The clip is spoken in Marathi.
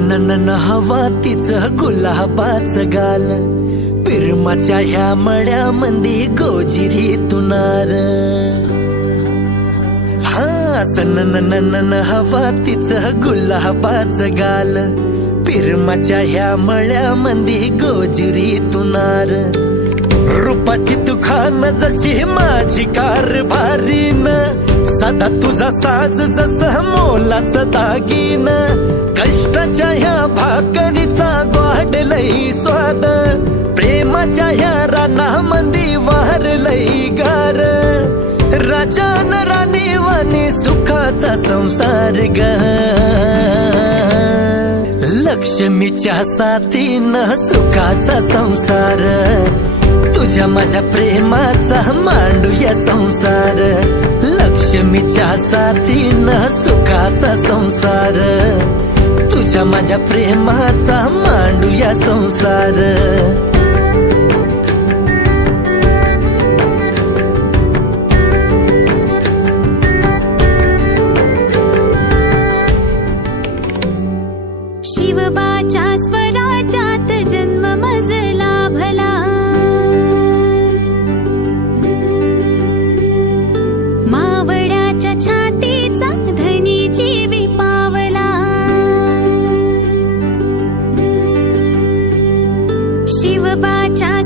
नन हवा तिचं गुलाबाच गाल, पिरमाच्या ह्या मळ्यामंदी गोजिरी तुनार. हा नन हवा तिचं गुलाबाच गाल, पिरमाच्या ह्या मळ्यामंदी गोजिरी तुनार. रूपाची तुखान जशी माझी कारभारीन, सदा तुझा साज जसं मोलाच दागीन. कष्टाच्या ह्या भाकरीचा गोड लई स्वाद, प्रेमाच्या ह्या रानामंदी वार लई गार. राजान राणी वाणी सुखाचा संसार ग, लक्ष्मीच्या साथीनं सुखाचा संसार. तुझ्या माझ्या प्रेमाचा मांडूया संसार, लक्ष्मीच्या साथीनं सुखाचा संसार. तुझ्या माझ्या प्रेमाचा मांडूया संसार. शिवबाच्या स्वराज्यात जन्म मजला भला, मावळ्याच्या छातीचा धनी जीवी पावला. शिवबाच्या